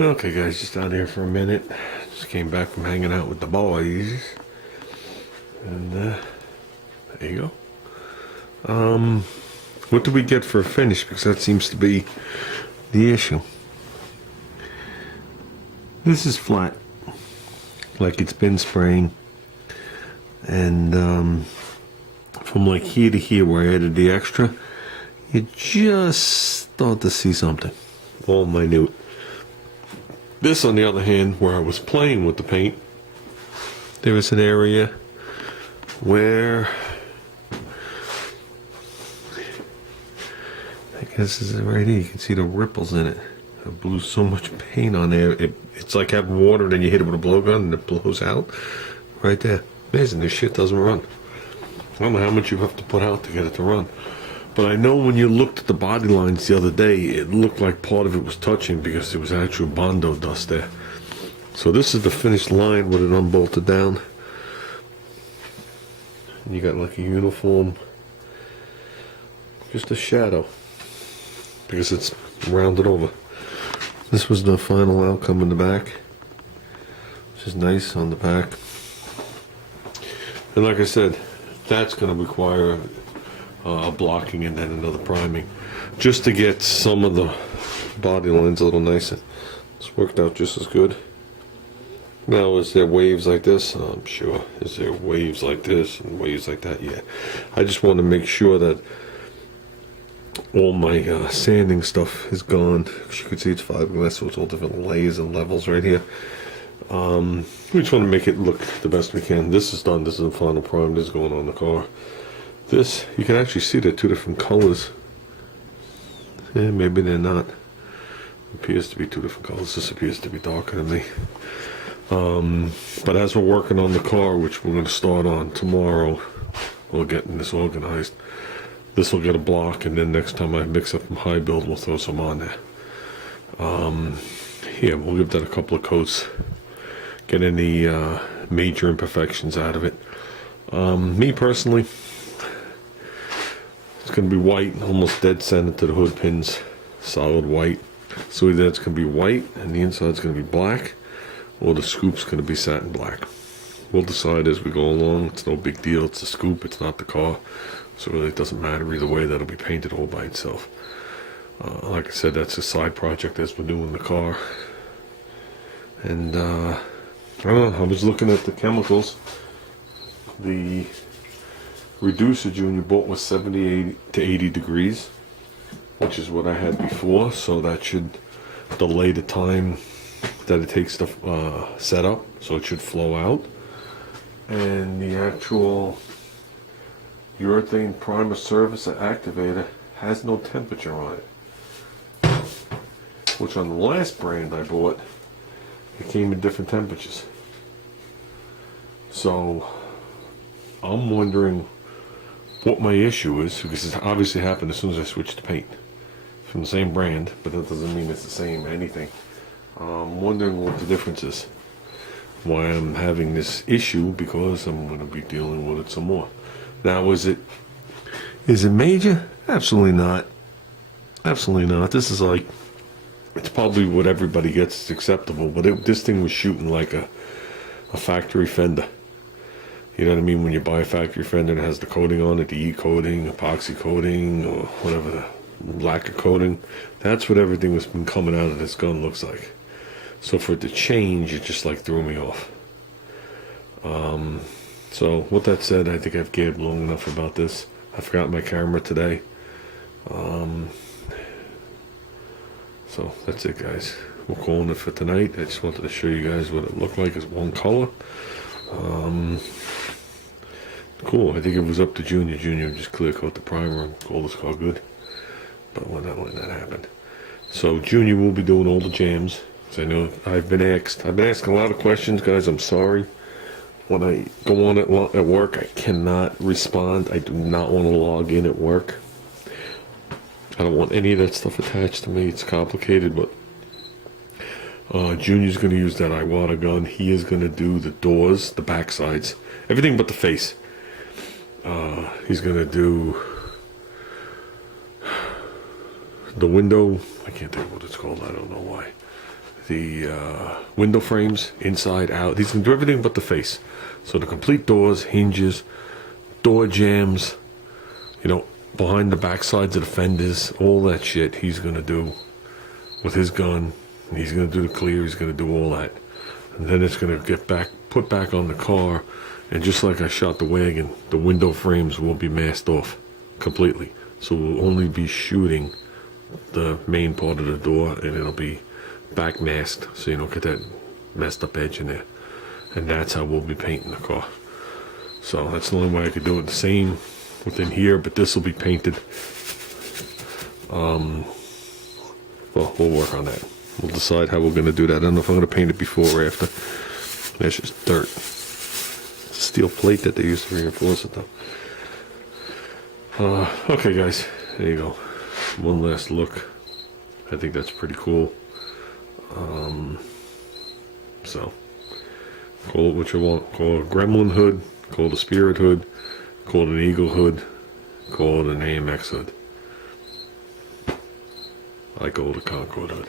Okay, guys, just out here for a minute. Just came back from hanging out with the boys, and there you go. What do we get for a finish? Because that seems to be the issue. This is flat, like it's been spraying, and from like here to here where I added the extra, you just start to see something, all minute. This, on the other hand, where I was playing with the paint, there was an area where, I guess this is right here, you can see the ripples in it. I blew so much paint on there, it's like having water and then you hit it with a blowgun and it blows out. Right there. Amazing, this shit doesn't run. I don't know how much you have to put out to get it to run. But I know when you looked at the body lines the other day, it looked like part of it was touching because there was actual Bondo dust there. So this is the finished line with it unbolted down. And you got like a uniform, just a shadow, because it's rounded over. This was the final outcome in the back, which is nice on the back. And like I said, that's going to require a blocking and then another priming, just to get some of the body lines a little nicer. This worked out just as good. Now, is there waves like this? I'm sure. Is there waves like this and waves like that? Yeah. I just want to make sure that all my sanding stuff is gone. As you can see, it's fiberglass, so it's all different layers and levels right here. We just want to make it look the best we can. This is done. This is the final prime. This is going on the car. This, you can actually see they're two different colors. Yeah, maybe they're not. It appears to be two different colors. This appears to be darker than me. But as we're working on the car, which we're going to start on tomorrow, we're getting this organized. This will get a block, and then next time I mix up some high build, we'll throw some on there. Yeah, we'll give that a couple of coats. Get any major imperfections out of it. Me personally, it's going to be white, almost dead center to the hood pins, solid white. So either it's going to be white and the inside's going to be black, or the scoop's going to be satin black. We'll decide as we go along. It's no big deal. It's the scoop, it's not the car. So really it doesn't matter either way. That'll be painted all by itself. Like I said, that's a side project as we're doing the car. And I don't know, I was looking at the chemicals. The reducer Junior bought was 78 to 80 degrees, which is what I had before, so that should delay the time that it takes to set up, so it should flow out. And the actual urethane primer surface activator has no temperature on it, which on the last brand I bought, it came in different temperatures. So I'm wondering what my issue is, because it obviously happened as soon as I switched to paint from the same brand, but that doesn't mean it's the same anything. I'm wondering what the difference is, why I'm having this issue, because I'm going to be dealing with it some more. Now, is it major? Absolutely not. Absolutely not. This is like, it's probably what everybody gets is acceptable, but this thing was shooting like a factory fender. You know what I mean? When you buy a factory fender and it has the coating on it, the E-coating, epoxy coating, or whatever, the lacquer coating, that's what everything that's been coming out of this gun looks like. So for it to change, it just like threw me off. So with that said, I think I've gabbed long enough about this. I forgot my camera today. So that's it, guys. We're calling it for tonight. I just wanted to show you guys what it looked like as one color. Cool. I think it was up to Junior. Junior just clear coat the primer and call this car good. But we're not letting that happen. So Junior will be doing all the jams. So I know I've been asking a lot of questions, guys. I'm sorry. When I go on at work, I cannot respond. I do not want to log in at work. I don't want any of that stuff attached to me. It's complicated, but Junior's going to use that Iwata gun. He is going to do the doors, the back sides, everything but the face. He's going to do the window. I can't think of what it's called. I don't know why. window frames, inside, out. He's going to do everything but the face. So the complete doors, hinges, door jambs, you know, behind the back sides of the fenders, all that shit he's going to do with his gun. He's going to do the clear, he's going to do all that. And then it's going to get put back on the car. And just like I shot the wagon, the window frames will be masked off completely. So we'll only be shooting the main part of the door, and it'll be back masked, so you don't get that messed up edge in there. And that's how we'll be painting the car. So that's the only way I could do it. The same within here, but this will be painted. Well, we'll work on that. We'll decide how we're going to do that. I don't know if I'm going to paint it before or after. That's just dirt. It's a steel plate that they use to reinforce it, though. Okay, guys. There you go. One last look. I think that's pretty cool. So, call it what you want. Call it a Gremlin hood. Call it a Spirit hood. Call it an Eagle hood. Call it an AMX hood. I call it a Concord hood.